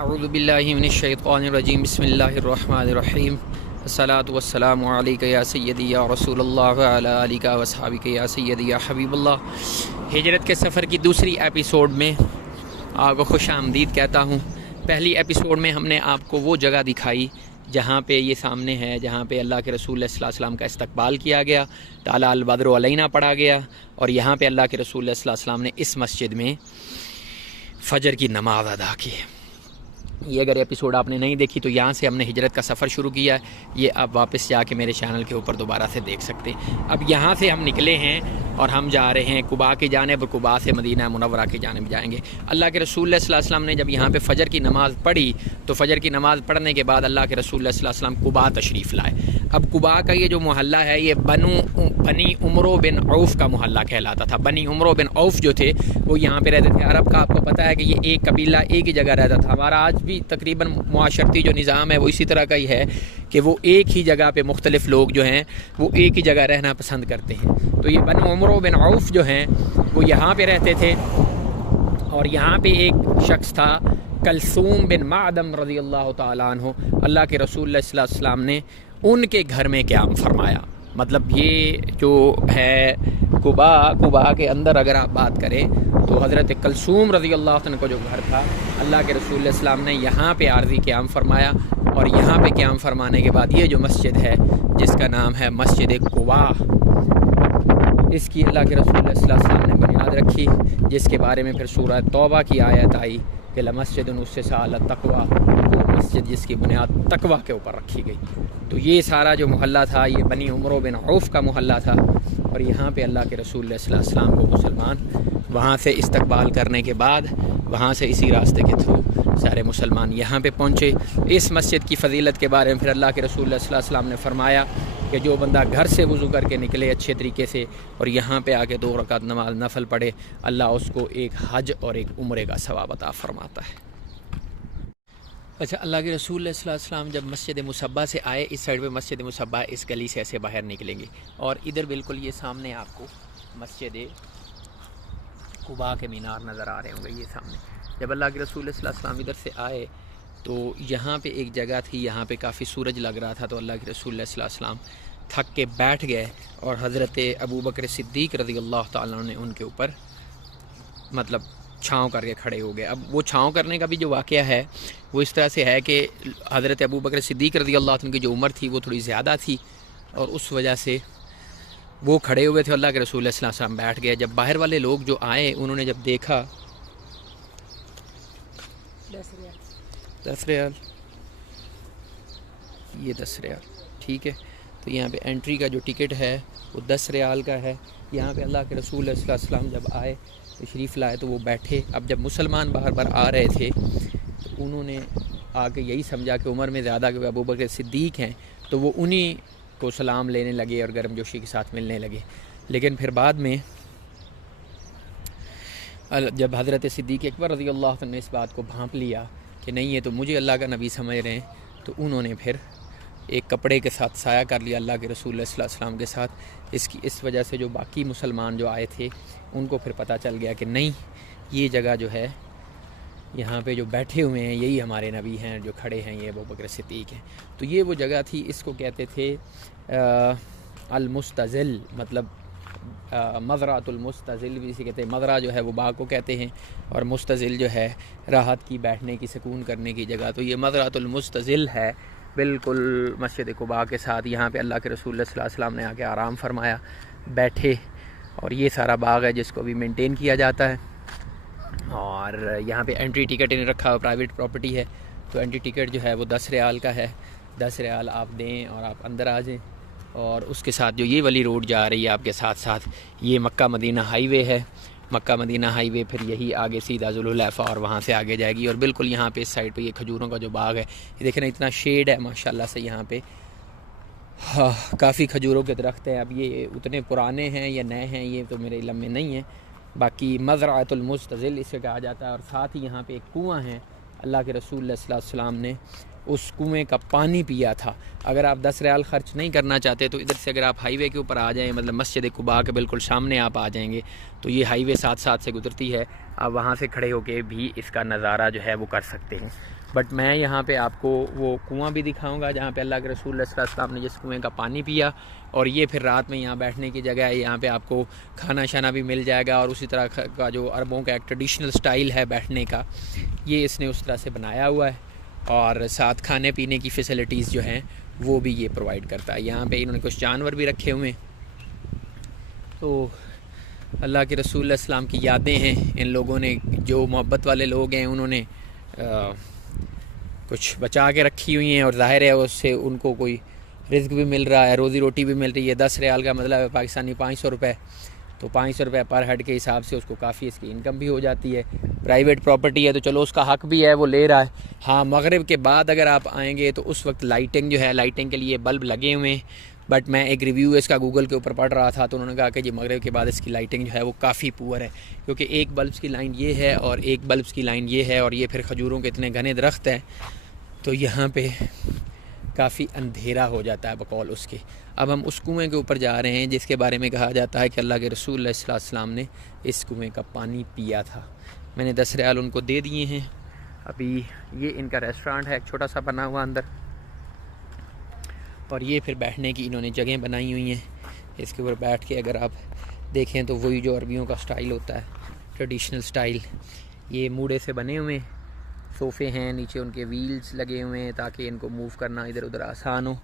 अऊज़ु बिल्लाहि मिनश्शैतानिर्रजीम बिस्मिल्लाहिर्रहमानिर्रहीम अस्सलातु वस्सलामु अलैका या सय्यदी या रसूलल्लाह व अला आलिका व अस्हाबिका या सय्यदी या हबीबल्लाह। हिजरत के सफ़र की दूसरी एपिसोड में आपको खुश आमदीद कहता हूँ। पहली एपिसोड में हमने आपको वो जगह दिखाई जहाँ पे ये सामने है, जहाँ पे अल्लाह के रसूल सल्लल्लाहु अलैहि वसल्लम का इस्तकबाल किया गया, ताला अल बद्र अलैना पढ़ा गया और यहाँ पे अल्लाह के रसूल सल्लल्लाहु अलैहि वसल्लम ने इस मस्जिद में फ़जर की नमाज़ अदा की। ये अगर एपिसोड आपने नहीं देखी तो यहाँ से हमने हिजरत का सफ़र शुरू किया है, ये आप वापस जाके मेरे चैनल के ऊपर दोबारा से देख सकते हैं। अब यहाँ से हम निकले हैं और हम जा रहे हैं कुबा की जानिब, कुबा से मदीना मुनव्वरा की जानिब जाएंगे। अल्लाह के रसूल सल्लल्लाहु अलैहि वसल्लम ने जब यहाँ पे फ़जर की नमाज़ पढ़ी तो फ़जर की नमाज़ पढ़ने के बाद अल्लाह के रसूल सल्लल्लाहु अलैहि वसल्लम कुबा तशरीफ़ लाए। अब कुबा का ये जो मोहल्ला है ये बनी उमरो बिन औफ़ का मोहल्ला कहलाता था। बनी उमरो बिन औफ़ जो थे वो यहाँ पे रहते थे। अरब का आपको पता है कि ये एक कबीला एक ही जगह रहता था। हमारा आज भी तकरीबन मुआशरती जो निज़ाम है वो इसी तरह का ही है कि वो एक ही जगह पे मुख्तलिफ लोग जो हैं वो एक ही जगह रहना पसंद करते हैं। तो ये बनी उमरो बिन औफ़ जो हैं वो यहाँ पे रहते थे और यहाँ पे एक शख्स था कलसूम बिन मादम रज़ी अल्लाह तआला अन्हु। अल्लाह के रसूल सल्लल्लाहु अलैहि वसल्लम ने उनके घर में क़याम फरमाया। मतलब ये जो है कुबा के अंदर अगर आप बात करें तो हज़रत कलसूम रज़ी अल्लाह अन्हु को जो घर था अल्लाह के रसूल सल्लल्लाहु अलैहि वसल्लम ने यहाँ पे आरज़ी क़याम फरमाया और यहाँ पे क़याम फरमाने के बाद ये जो मस्जिद है जिसका नाम है मस्जिद कुबा, इसकी अल्लाह के रसूल सल्लल्लाहु अलैहि वसल्लम ने बुनियाद रखी, जिसके बारे में फिर सूरह तौबा की आयत आई कि लमस्जिदुन उस्सिसा अला तक़वा, वो मस्जिद जिसकी बुनियाद तकवा के ऊपर रखी गई। तो ये सारा जो मोहल्ला था ये बनी उमरो बिन औफ़ का मोहल्ला था और यहाँ पे अल्लाह के रसूल सल्लल्लाहु अलैहि वसल्लम को मुसलमान वहाँ से इस्तकबाल करने के बाद वहाँ से इसी रास्ते के थ्रू सारे मुसलमान यहाँ पे पहुँचे। इस मस्जिद की फ़जीलत के बारे में फिर अल्लाह के रसूल सल्लल्लाहु अलैहि वसल्लम ने फरमाया कि जो बंदा घर से वज़ू करके निकले अच्छे तरीके से और यहाँ पे आके 2 रकात नमाज नफल पढ़े, अल्लाह उसको एक हज और एक उम्रे का सवाब अता फरमाता है। अच्छा, अल्लाह के रसूल सल्लल्लाहु अलैहि वसल्लम जब मस्जिद मुसब्बा से आए, इस साइड पे मस्जिद मुसब्बा, इस गली से ऐसे बाहर निकलेंगे और इधर बिल्कुल ये सामने आपको मस्जिद कुबा के मीनार नज़र आ रहे होंगे। ये सामने जब अल्लाह के रसूल सल्लल्लाहु अलैहि वसल्लम इधर से आए तो यहाँ पे एक जगह थी, यहाँ पे काफ़ी सूरज लग रहा था तो अल्लाह के रसूल सल्लल्लाहु अलैहि वसल्लम थक के बैठ गए और हज़रत अबू बकर सिद्दीक़ रज़ी अल्लाह तआला अन्हु ने उनके ऊपर मतलब छाँव करके खड़े हो गए। अब वो छाँव करने का भी जो वाक़या है वो इस तरह से है कि हज़रत अबू बकर सिद्दीक़ रज़ी अल्लाह अन्हु की जो उम्र थी वो थोड़ी ज़्यादा थी और उस वजह से वो खड़े हुए थे। अल्लाह के रसूल सल्लल्लाहु अलैहि वसल्लम बैठ गए। जब बाहर वाले लोग जो आए उन्होंने जब देखा 10 रियाल, ये 10 रियाल, ठीक है। तो यहाँ पे एंट्री का जो टिकट है वो 10 रियाल का है। यहाँ पे अल्लाह के रसूल सल्लल्लाहु अलैहि वसल्लम जब आए तशरीफ़ लाए तो वो बैठे। अब जब मुसलमान बार बार आ रहे थे तो उन्होंने आके यही समझा कि उम्र में ज़्यादा कि अबू बकर सिद्दीक़ हैं तो वो उन्हीं को सलाम लेने लगे और गर्मजोशी के साथ मिलने लगे। लेकिन फिर बाद में जब हज़रत सिद्दीक़ अकबर रज़ी अल्लाह अन्हु ने इस बात को भांप लिया कि नहीं ये तो मुझे अल्लाह का नबी समझ रहे हैं तो उन्होंने फिर एक कपड़े के साथ साया कर लिया अल्लाह के रसूल सल्लल्लाहु अलैहि वसल्लम के साथ। इस वजह से जो बाकी मुसलमान जो आए थे उनको फिर पता चल गया कि नहीं ये जगह जो है यहाँ पे जो बैठे हुए हैं यही हमारे नबी हैं, जो खड़े हैं ये अबू बकर सिद्दीक़ हैं। तो ये वो जगह थी, इसको कहते थे अल-मुस्तज़िल, मतलब मज़रातुल मुस्तज़िल भी इसे कहते हैं। मज़रा जो है वो बाग को कहते हैं और मुस्तज़िल जो है राहत की, बैठने की, सुकून करने की जगह। तो ये मज़रातुल मुस्तज़िल है बिल्कुल मस्जिद कुबा के साथ। यहाँ पे अल्लाह के रसूल सल्लल्लाहु अलैहि वसल्लम ने आके आराम फरमाया, बैठे और ये सारा बाग है जिसको भी मेंटेन किया जाता है। और यहाँ पे एंट्री टिकट इन्हें रखा हुआ, प्राइवेट प्रॉपर्टी है तो एंट्री टिकट जो है वो 10 रियाल का है। 10 रियाल आप दें और आप अंदर आ जाएँ। और उसके साथ जो ये वाली रोड जा रही है आपके साथ साथ ये मक्का मदीना हाईवे है। मक्का मदीना हाईवे फिर यही आगे सीधा ज़ुल्हुलैफ़ा और वहाँ से आगे जाएगी। और बिल्कुल यहाँ पे इस साइड पे ये खजूरों का जो बाग है ये देखें ना, इतना शेड है माशाल्लाह से यहाँ पे। हाँ, काफ़ी खजूरों के दरख्त हैं। अब ये उतने पुराने हैं या नए हैं ये तो मेरे इल्म में नहीं है। बाकी मज़रातुल मुस्तज़िल इसे कहा जाता है। और साथ ही यहाँ पे एक कुआँ है, अल्लाह के रसूल सल्लल्लाहु अलैहि वसल्लम ने उस कुएं का पानी पिया था। अगर आप 10 रियाल ख़र्च नहीं करना चाहते तो इधर से अगर आप हाईवे के ऊपर आ जाएं, मतलब मस्जिद कुबा के बिल्कुल सामने आप आ जाएंगे तो ये हाईवे साथ साथ से गुजरती है, आप वहाँ से खड़े होके भी इसका नज़ारा जो है वो कर सकते हैं। बट मैं यहाँ पे आपको वो कुआं भी दिखाऊंगा जहाँ पे अल्लाह के रसूल सल्लल्लाहु अलैहि वसल्लम ने जिस कुएं का पानी पिया। और ये फिर रात में यहाँ बैठने की जगह है, यहाँ पे आपको खाना शाना भी मिल जाएगा। और उसी तरह का जो अरबों का एक ट्रेडिशनल स्टाइल है बैठने का, ये इसने उस तरह से बनाया हुआ है। और साथ खाने पीने की फ़ैसिलिटीज़ जो हैं वो भी ये प्रोवाइड करता है। यहाँ पे इन्होंने कुछ जानवर भी रखे हुए हैं। तो अल्लाह के रसूल सल्लल्लाहु अलैहि वसल्लम की यादें हैं इन लोगों ने, जो मोहब्बत वाले लोग हैं उन्होंने कुछ बचा के रखी हुई हैं। और ज़ाहिर है उससे उनको कोई रिज़्क भी मिल रहा है, रोज़ी रोटी भी मिल रही है। 10 रियाल का मतलब है पाकिस्तानी 500 रुपये, तो 500 रुपये पर हेड के हिसाब से उसको काफ़ी इसकी इनकम भी हो जाती है। प्राइवेट प्रॉपर्टी है तो चलो उसका हक भी है, वो ले रहा है। हाँ, मगरिब के बाद अगर आप आएंगे तो उस वक्त लाइटिंग जो है, लाइटिंग के लिए बल्ब लगे हुए हैं। बट मैं एक रिव्यू इसका गूगल के ऊपर पढ़ रहा था तो उन्होंने कहा कि जी मगरिब के बाद इसकी लाइटिंग जो है वो काफ़ी पुअर है, क्योंकि एक बल्ब की लाइन ये है और एक बल्ब की लाइन ये है, और ये फिर खजूरों के इतने घने दरख्त हैं तो यहाँ पे काफ़ी अंधेरा हो जाता है बकौल उसके। अब हम उस कुएं के ऊपर जा रहे हैं जिसके बारे में कहा जाता है कि अल्लाह के रसूल सल्लल्लाहु अलैहि वसल्लम ने इस कुएं का पानी पिया था। मैंने 10 रियाल उनको दे दिए हैं। अभी ये इनका रेस्टोरेंट है, एक छोटा सा बना हुआ अंदर, और ये फिर बैठने की इन्होंने जगह बनाई हुई हैं। इसके ऊपर बैठ के अगर आप देखें तो वही जो अरबियों का स्टाइल होता है, ट्रेडिशनल स्टाइल, ये मूड़े से बने हुए सोफ़े हैं, नीचे उनके व्हील्स लगे हुए हैं ताकि इनको मूव करना इधर उधर आसान हो।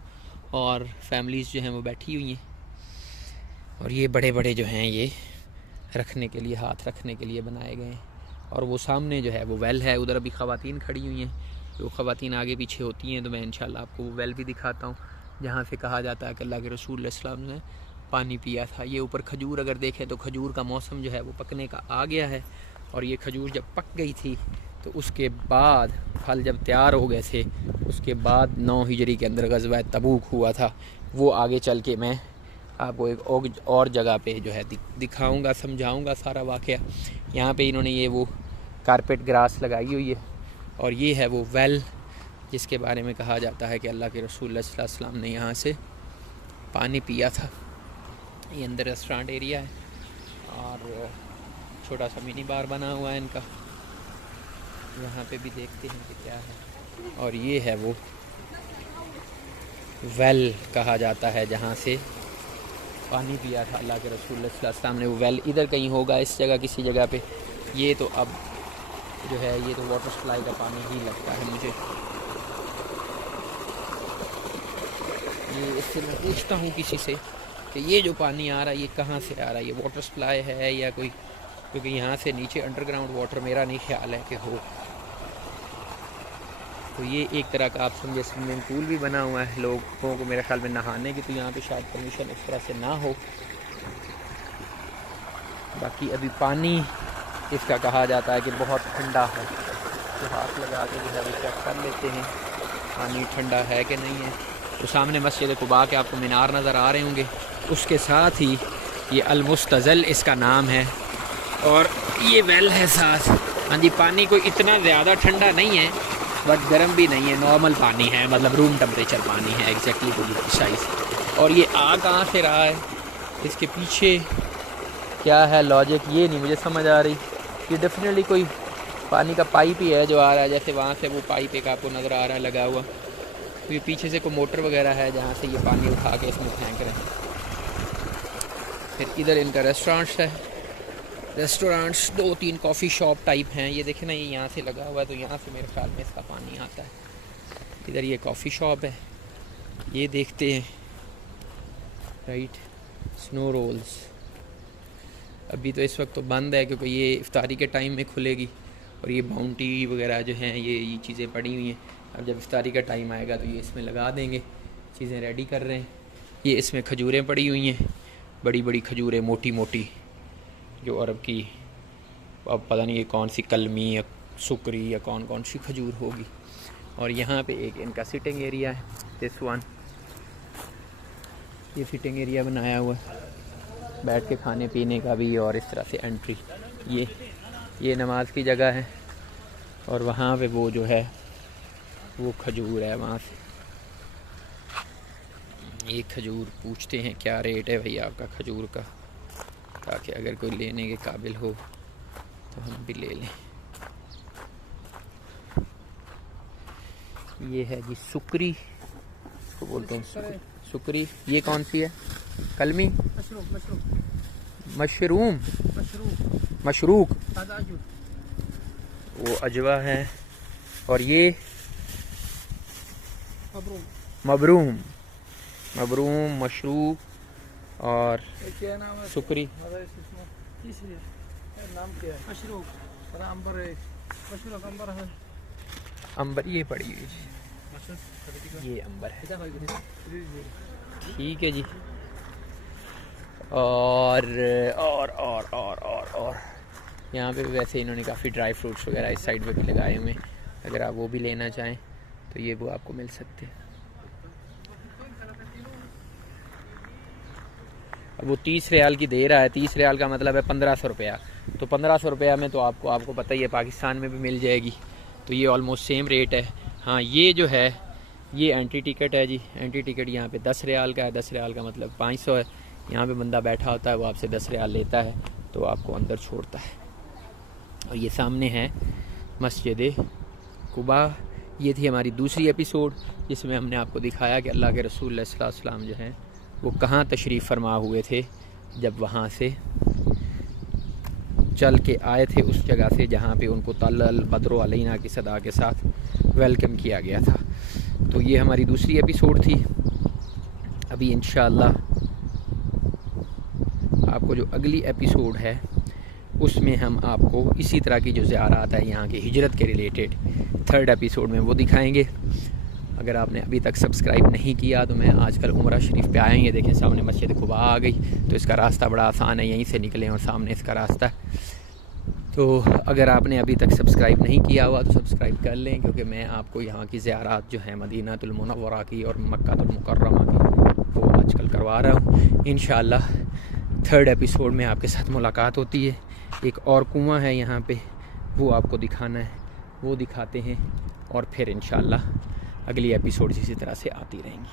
और फैमिलीज़ जो हैं वो बैठी हुई हैं। और ये बड़े बड़े जो हैं ये रखने के लिए, हाथ रखने के लिए बनाए गए हैं। और वो सामने जो है वो वेल है, उधर अभी ख़वातीन खड़ी हुई हैं। जो ख़वातीन आगे पीछे होती हैं तो मैं इंशाल्लाह आपको वो वेल भी दिखाता हूँ जहाँ से कहा जाता है कि अल्लाह के रसूल सल्लल्लाहु अलैहि वसल्लम ने पानी पिया था। ये ऊपर खजूर अगर देखें तो खजूर का मौसम जो है वो पकने का आ गया है। और ये खजूर जब पक गई थी तो उसके बाद फल जब तैयार हो गए थे, उसके बाद 9 हिजरी के अंदर ग़ज़वा तबूक हुआ था। वो आगे चल के मैं आपको एक और जगह पे जो है दिखाऊंगा, समझाऊंगा सारा वाक़या। यहाँ पे इन्होंने ये वो कारपेट ग्रास लगाई हुई है। और ये है वो वेल जिसके बारे में कहा जाता है कि अल्लाह के रसूल सल्लल्लाहु अलैहि वसल्लम ने यहाँ से पानी पिया था। ये अंदर रेस्टोरेंट एरिया है और छोटा सा मिनी बार बना हुआ है इनका। यहाँ पे भी देखते हैं कि क्या है। और ये है वो वेल कहा जाता है जहाँ से पानी पिया था अल्लाह के रसूल सल्लल्लाहु अलैहि वसल्लम ने। वो वेल इधर कहीं होगा, इस जगह किसी जगह पे। ये तो अब जो है ये तो वाटर सप्लाई का पानी ही लगता है मुझे। ये इससे मैं पूछता हूँ किसी से कि ये जो पानी आ रहा है ये कहाँ से आ रहा है, ये वाटर सप्लाई है या कोई, क्योंकि यहाँ से नीचे अंडरग्राउंड वाटर मेरा नहीं ख्याल है कि हो। तो ये एक तरह का आप समझे स्विमिंग पूल भी बना हुआ है लोगों को मेरे ख्याल में नहाने की, तो यहाँ पे शायद परमिशन इस तरह से ना हो। बाकी अभी पानी इसका कहा जाता है कि बहुत ठंडा है, तो हाथ लगा के जो है वो चेक कर लेते हैं पानी ठंडा है कि नहीं है। तो सामने मस्जिद कुबा के आपको मीनार नज़र आ रहे होंगे, उसके साथ ही ये अल-मुस्तज़ल इसका नाम है। और ये वेल है साथ। हाँ जी, पानी कोई इतना ज़्यादा ठंडा नहीं है बट गर्म भी नहीं है, नॉर्मल पानी है, मतलब रूम टेम्परेचर पानी है एग्जैक्टली पूरी साइज़। और ये आ कहाँ से रहा है, इसके पीछे क्या है लॉजिक ये नहीं मुझे समझ आ रही। ये डेफिनेटली कोई पानी का पाइप ही है जो आ रहा है, जैसे वहाँ से वो पाइप एक आपको नज़र आ रहा है लगा हुआ। तो ये पीछे से कोई मोटर वगैरह है जहाँ से ये पानी उठा के इसमें फेंक रहे हैं। फिर इधर इनका रेस्टोरेंट्स है, रेस्टोरेंट्स 2-3 कॉफ़ी शॉप टाइप हैं। ये देखें ना, ये यहाँ से लगा हुआ है तो यहाँ से मेरे ख्याल में इसका पानी आता है। इधर ये कॉफ़ी शॉप है, ये देखते हैं राइट। स्नो रोल्स अभी तो इस वक्त तो बंद है क्योंकि ये इफ्तारी के टाइम में खुलेगी। और ये बाउंटी वगैरह जो हैं ये चीज़ें पड़ी हुई हैं। अब जब इफ्तारी का टाइम आएगा तो ये इसमें लगा देंगे, चीज़ें रेडी कर रहे हैं। ये इसमें खजूरें पड़ी हुई हैं, बड़ी बड़ी खजूरें मोटी मोटी, जो अरब की अब पता नहीं ये कौन सी कलमी या सुकरी या कौन सी खजूर होगी। और यहाँ पे एक इनका सिटिंग एरिया है, दिस वन, ये सिटिंग एरिया बनाया हुआ है बैठ के खाने पीने का भी। और इस तरह से एंट्री, ये नमाज की जगह है। और वहाँ पे वो जो है वो खजूर है वहाँ से। ये खजूर पूछते हैं क्या रेट है भैया आपका खजूर का, ताकि अगर कोई लेने के काबिल हो तो हम भी ले लें। ये है जी सुकरी, इसको बोलते हैं सुकरी। ये कौन सी है? कलमी, मशरूम, मशरूक, वो अजवा है। और ये मबरूम, मबरूम, मशरूक और सुकरी। अंबर ये पड़ी हुई जी, ये अंबर है। ठीक है जी। और यहाँ पे वैसे इन्होंने काफ़ी ड्राई फ्रूट्स वगैरह इस साइड पे भी लगाए हुए हैं, अगर आप वो भी लेना चाहें तो ये वो आपको मिल सकते हैं। अब वो 30 रियाल की दे रहा है, 30 रियाल का मतलब है 1500 रुपया। तो 1500 रुपया में तो आपको पता ही है पाकिस्तान में भी मिल जाएगी, तो ये ऑलमोस्ट सेम रेट है। हाँ, ये जो है ये एंट्री टिकट है जी। एंट्री टिकट यहाँ पे 10 रियाल का है। 10 रियाल का मतलब 500 है। यहाँ पे बंदा बैठा होता है, वो आपसे 10 रियाल लेता है तो आपको अंदर छोड़ता है। और ये सामने है मस्जिद कुबा। ये थी हमारी दूसरी एपिसोड जिसमें हमने आपको दिखाया कि अल्लाह के रसूल सल्लल्लाहु अलैहि वसल्लम जो हैं वो कहाँ तशरीफ़ फरमा हुए थे जब वहाँ से चल के आए थे, उस जगह से जहाँ पे उनको तल्ल बद्रो अलैना की सदा के साथ वेलकम किया गया था। तो ये हमारी दूसरी एपिसोड थी। अभी इंशाअल्लाह आपको जो अगली एपिसोड है उसमें हम आपको इसी तरह की जो ज़ियारत है यहाँ की हिजरत के रिलेटेड 3rd एपिसोड में वो दिखाएंगे। अगर आपने अभी तक सब्सक्राइब नहीं किया तो मैं आजकल उमरा शरीफ पे आएंगे, देखें सामने मस्जिद कुबा आ गई, तो इसका रास्ता बड़ा आसान है, यहीं से निकलें और सामने इसका रास्ता। तो अगर आपने अभी तक सब्सक्राइब नहीं किया हुआ तो सब्सक्राइब कर लें, क्योंकि मैं आपको यहाँ की ज़ियारत जो है मदीनातुल मुनव्वरा की और मक्कातुल मुकर्रमा की वो आजकल करवा रहा हूँ। इंशाअल्लाह 3rd एपिसोड में आपके साथ मुलाकात होती है। एक और कुआं है यहाँ पे, वो आपको दिखाना है, वो दिखाते हैं और फिर इंशाअल्लाह अगली एपिसोड इसी तरह से आती रहेंगी।